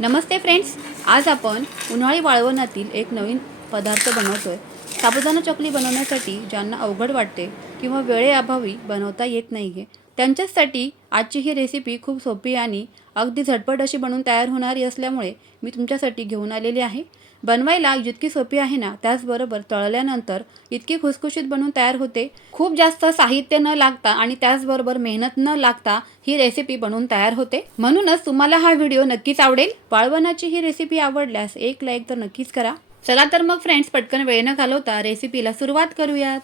नमस्ते friends आज आपण उन्हाळी वाळवणातील एक नवीन पदार्थ बनवतोय. साबुदाणा चकली बनवण्यासाठी ज्यांना अवघड वाटते किंवा वेळेअभावी बनवता येत नाही आहे त्यांच्याचसाठी आजची ही रेसिपी खूप सोपी आणि अगदी झटपट अशी बनवून तयार होणारी असल्यामुळे मी तुमच्यासाठी घेऊन आलेली आहे. बनवायला जितकी सोपी आहे ना त्याचबरोबर तळल्यानंतर इतकी खुसखुशीत बनवून तयार होते. खूप जास्त साहित्य न लागता आणि त्याचबरोबर मेहनत न लागता ही रेसिपी बनवून तयार होते. म्हणूनच तुम्हाला हा व्हिडिओ नक्कीच आवडेल. बाळवणाची ही रेसिपी आवडल्यास एक लाईक तर नक्कीच करा. चला तर मग फ्रेंड्स पटकन वेळ न घालवता रेसिपीला सुरुवात करूयात.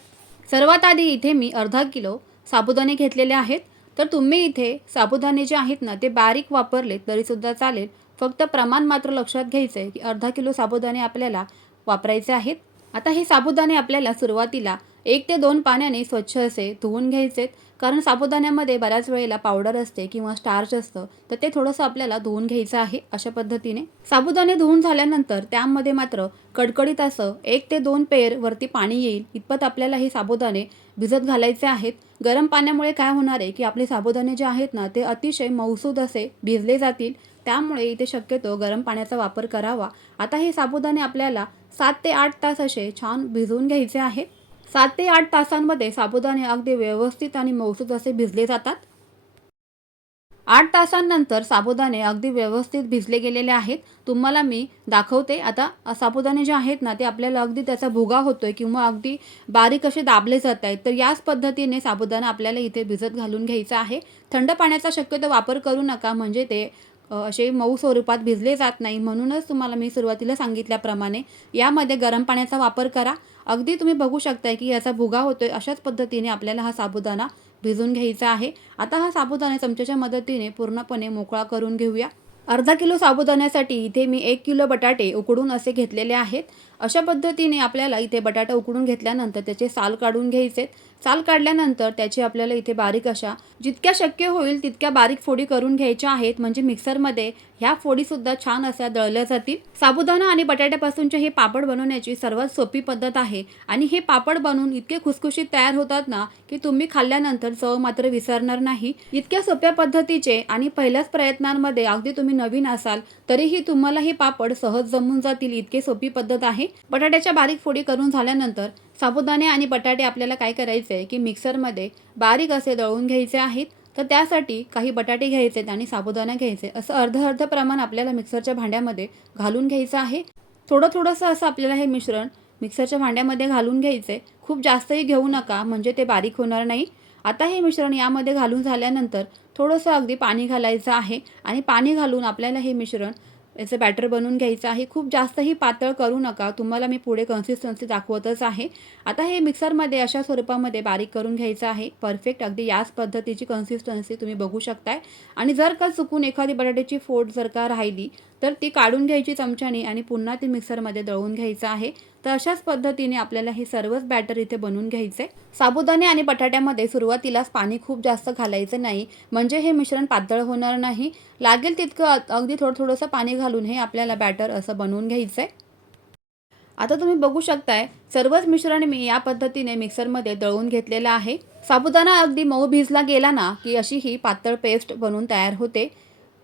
सर्वात आधी इथे मी अर्धा किलो साबुदाणे घेतलेले आहेत. तर तुम्ही इथे साबुदाणे जे आहेत ना ते बारीक वापरले तरीसुद्धा चालेल. फक्त प्रमाण मात्र लक्षात घ्यायचं आहे की अर्धा किलो साबुदाणे आपल्याला वापरायचे आहेत. आता हे साबुदाणे आपल्याला सुरुवातीला एक ते दोन पाण्याने स्वच्छ असे धुवून घ्यायचेत कारण साबुदाण्यामध्ये बऱ्याच वेळेला पावडर असते किंवा स्टार्च असतं तर ते थोडंसं आपल्याला धुवून घ्यायचं आहे अशा पद्धतीने. साबुदाणे धुवून झाल्यानंतर त्यामध्ये मात्र कडकडीत असं एक ते दोन पेर वरती पाणी येईल इतपत आपल्याला हे साबुदाणे भिजत घालायचे आहेत. गरम पाण्यामुळे काय होणार आहे की आपले साबुदाणे जे आहेत ना ते अतिशय मौसूद असे भिजले जातील. त्यामुळे इथे शक्यतो गरम पाण्याचा वापर करावा. आता हे साबुदाणे आपल्याला सात ते आठ तास असे छान भिजवून घ्यायचे आहे सात ते आठ तासांमध्ये साबुदाणे अगदी व्यवस्थित आणि मौसूद असे भिजले जातात. आठ तासांनंतर साबुदाणे अगदी व्यवस्थित भिजले गेलेले आहेत. तुम्हाला मी दाखवते. आता साबुदाणे जे आहेत ना ते आपल्याला अगदी त्याचा भुगा होतोय किंवा अगदी बारीक असे दाबले जात आहेत. तर याच पद्धतीने साबुदाणा आपल्याला इथे भिजत घालून घ्यायचा आहे. थंड पाण्याचा शक्यतो वापर करू नका. म्हणजे ते असे मऊ स्वरूपात भिजले जात नाही. म्हणूनच तुम्हाला मी सुरुवातीला सांगितल्याप्रमाणे यामध्ये गरम पाण्याचा वापर करा. अगदी तुम्ही बघू शकताय की याचा भुगा होतोय अशाच पद्धतीने आपल्याला हा साबुदाणा भिजून घ्यायचा आहे. आता हा साबुदाणा चमच्याच्या मदतीने पूर्णपणे मोकळा करून घेऊया. अर्धा किलो साबुदाण्यासाठी इथे मी एक किलो बटाटे उकडून असे घेतलेले आहेत. अशा पद्धतीने आपल्याला इथे बटाटा उकडून घेतल्यानंतर त्याचे साल काढून घ्यायचे. साल काढल्यानंतर त्याची आपल्याला इथे बारीक अशा जितक्या शक्य होईल तितक्या बारीक फोडी करून घ्यायच्या आहेत. म्हणजे मिक्सरमध्ये ह्या फोडीसुद्धा छान अशा दळल्या जातील. साबुदाणा आणि बटाट्यापासूनचे हे पापड बनवण्याची सर्वात सोपी पद्धत आहे. आणि हे पापड बनवून इतके खुसखुशीत तयार होतात ना की तुम्ही खाल्ल्यानंतर चव मात्र विसरणार नाही. इतक्या सोप्या पद्धतीचे आणि पहिल्याच प्रयत्नांमध्ये अगदी तुम्ही नवीन असाल तरीही तुम्हाला हे पापड सहज जमून जातील. इतके सोपी पद्धत आहे. बटाट्याच्या बारीक फोडी करून झाल्यानंतर साबुदाणे आणि बटाटे आपल्याला काय करायचे आहे की मिक्सरमध्ये बारीक असे दळून घ्यायचे आहेत. तर त्यासाठी काही बटाटे घ्यायचे आणि साबुदाणा घ्यायचे असं अर्ध अर्ध प्रमाण आपल्याला मिक्सरच्या भांड्यामध्ये घालून घ्यायचं आहे. थोडं थोडंसं असं आपल्याला हे मिश्रण मिक्सरच्या भांड्यामध्ये घालून घ्यायचे खूप जास्तही घेऊ नका म्हणजे ते बारीक होणार नाही. आता हे मिश्रण यामध्ये घालून झाल्यानंतर थोडंसं अगदी पाणी घालायचं आहे आणि पाणी घालून आपल्याला हे मिश्रण याचं बॅटर बनवून घ्यायचं आहे. खूप जास्तही पातळ करू नका. तुम्हाला मी पुढे कन्सिस्टन्सी दाखवतच आहे. आता हे मिक्सरमध्ये अशा स्वरूपामध्ये बारीक करून घ्यायचं आहे. परफेक्ट अगदी याच पद्धतीची कन्सिस्टन्सी तुम्ही बघू शकताय. आणि जर का चुकून एखादी बटाट्याची फोड जर का राहिली तर ती काढून घ्यायची चमच्याने आणि पुन्हा ती मिक्सरमध्ये दळून घ्यायचं आहे. तर अशाच पद्धतीने आपल्याला हे सर्वच बॅटर इथे बनवून घ्यायचं. आहे साबुदाणे आणि बटाट्यामध्ये सुरुवातीलाच पाणी खूप जास्त घालायचं नाही. म्हणजे हे मिश्रण पातळ होणार नाही. लागेल तितकं अगदी थोडं थोडंसं पाणी घालून हे आपल्याला बॅटर असं बनवून घ्यायचं आहे आता तुम्ही बघू शकताय सर्वच मिश्रण मी या पद्धतीने मिक्सरमध्ये दळून घेतलेलं आहे. साबुदाणा अगदी मऊ भिजला गेला ना की अशी ही पातळ पेस्ट बनवून तयार होते.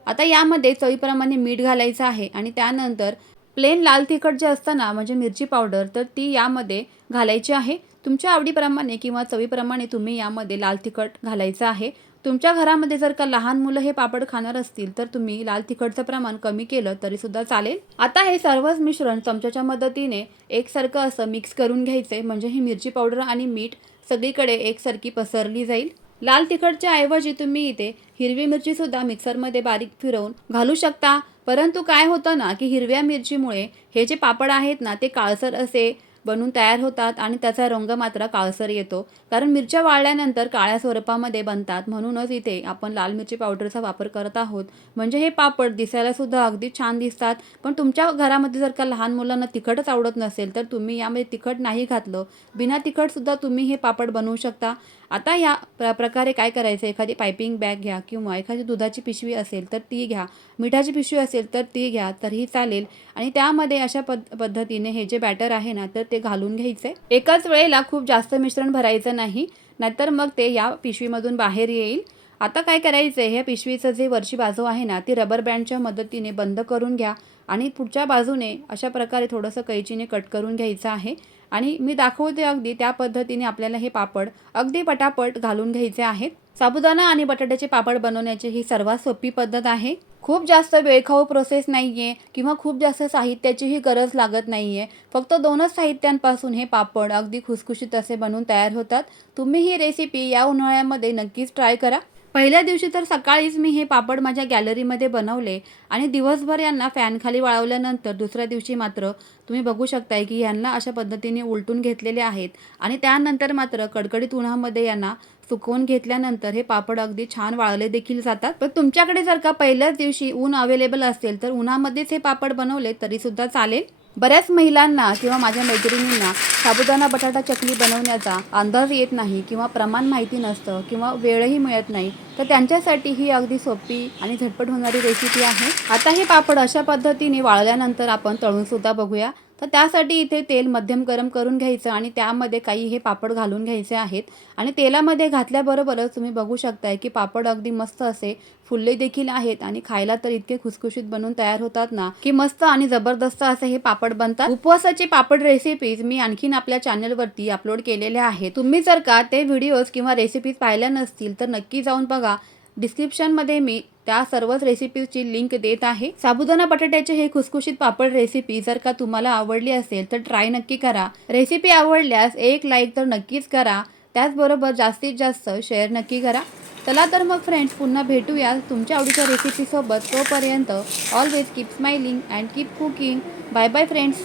आता यामध्ये चवीप्रमाणे मीठ घालायचं आहे आणि त्यानंतर प्लेन लाल तिखट जे असतं ना म्हणजे मिरची पावडर तर ती यामध्ये घालायची आहे. तुमच्या आवडीप्रमाणे किंवा चवीप्रमाणे तुम्ही यामध्ये लाल तिखट घालायचं आहे. तुमच्या घरामध्ये जर का लहान मुलं हे पापड खाणार असतील तर तुम्ही लाल तिखटचं प्रमाण कमी केलं तरीसुद्धा चालेल. आता हे सर्वच मिश्रण चमच्याच्या मदतीने एकसारखं असं मिक्स करून घ्यायचे म्हणजे ही मिरची पावडर आणि मीठ सगळीकडे एकसारखी पसरली जाईल. लाल तिखटच्या ऐवजी तुम्ही इथे हिरवी मिरचीसुद्धा मिक्सरमध्ये बारीक फिरवून घालू शकता. परंतु काय होतं ना की हिरव्या मिरचीमुळे हे जे पापड आहेत ना ते काळसर असे बनून तयार होतात आणि त्याचा रंग मात्र काळसर येतो. कारण मिरच्या वाळल्यानंतर काळ्या स्वरूपामध्ये बनतात. म्हणूनच इथे आपण लाल मिरची पावडरचा वापर करत आहोत. म्हणजे हे पापड दिसायला सुद्धा अगदी छान दिसतात. पण तुमच्या घरामध्ये जर का लहान मुलांना तिखटच आवडत नसेल तर तुम्ही यामध्ये तिखट नाही घातलं. बिना तिखटसुद्धा तुम्ही हे पापड बनवू शकता. आता या प्र प्रकारे काय करायचं? एखादी पायपिंग बॅग घ्या किंवा एखादी दुधाची पिशवी असेल तर ती घ्या. मिठाची पिशवी असेल तर ती घ्या तरीही चालेल. आणि त्यामध्ये अशा पद पद्धतीने हे जे बॅटर आहे ना तर ते घालून घ्यायचे एकाच वेळेला खूप जास्त मिश्रण भरायचं नाही नाहीतर मग ते या पिशवीमधून बाहेर येईल. आता काय करायचं आहे ह्या पिशवीचं जे वरची बाजू आहे ना ती रबर बँडच्या मदतीने बंद करून घ्या. आणि पुढच्या बाजूने अशा प्रकारे थोडंसं कैचीने कट करून घ्यायचं आहे. आणि मी दाखवते अगदी त्या पद्धतीने आपल्याला हे पापड अगदी पटापट घालून घ्यायचे आहेत. साबुदाणा आणि बटाट्याचे पापड बनवण्याची ही सर्वात सोपी पद्धत आहे. खूप जास्त वेळखाऊ प्रोसेस नाही आहे किंवा खूप जास्त साहित्याचीही गरज लागत नाही आहे फक्त दोनच साहित्यांपासून हे पापड अगदी खुसखुशीत असे बनवून तयार होतात. तुम्ही ही रेसिपी या उन्हाळ्यामध्ये नक्कीच ट्राय करा. पहिल्या दिवशी तर सकाळीच मी हे पापड माझ्या गॅलरीमध्ये बनवले आणि दिवसभर यांना फॅनखाली वाळवल्यानंतर दुसऱ्या दिवशी मात्र तुम्ही बघू शकताय की यांना अशा पद्धतीने उलटून घेतलेले आहेत. आणि त्यानंतर मात्र कडकडीत उन्हामध्ये यांना सुकवून घेतल्यानंतर हे पापड अगदी छान वाळले देखील जातात. पण तुमच्याकडे जर का पहिल्याच दिवशी ऊन अवेलेबल असेल तर उन्हामध्येच हे पापड बनवले तरीसुद्धा चालेल? बऱ्याच महिलांना किंवा माझ्या मैत्रिणींना साबुदाणा बटाटा चकली बनवण्याचा अंदाज येत नाही किंवा प्रमाण माहिती नसतं किंवा वेळही मिळत नाही तर त्यांच्यासाठी ही अगदी सोपी आणि झटपट होणारी रेसिपी आहे. आता हे पापड अशा पद्धतीने वाळल्यानंतर आपण तळूनसुद्धा बघूया. तर त्यासाठी इथे तेल मध्यम गरम करून घ्यायचं आणि त्यामध्ये काही हे पापड घालून घ्यायचे आहेत. आणि तेलामध्ये घातल्याबरोबरच तुम्ही बघू शकताय की पापड अगदी मस्त असे फुलले देखील आहेत आणि खायला तर इतके खुसखुशीत बनून तयार होतात ना की मस्त आणि जबरदस्त असे हे पापड बनतात. उपवासाचे पापड रेसिपीज मी आणखीन आपल्या चॅनलवरती अपलोड केलेल्या आहेत. तुम्ही जर का ते व्हिडिओज किंवा रेसिपीज पाहिल्या नसतील तर नक्की जाऊन बघा. डिस्क्रिप्शनमध्ये मी त्या सर्वच रेसिपीजची लिंक देत आहे. साबुदाणा बटाट्याचे हे खुसखुशीत पापड रेसिपी जर का तुम्हाला आवडली असेल तर ट्राय नक्की करा. रेसिपी आवडल्यास एक लाईक तर नक्कीच करा. त्याचबरोबर जास्तीत जास्त शेअर नक्की करा. चला तर मग फ्रेंड्स पुन्हा भेटूया तुमच्या आवडीच्या रेसिपीसोबत. तोपर्यंत always keep smiling and keep cooking bye bye friends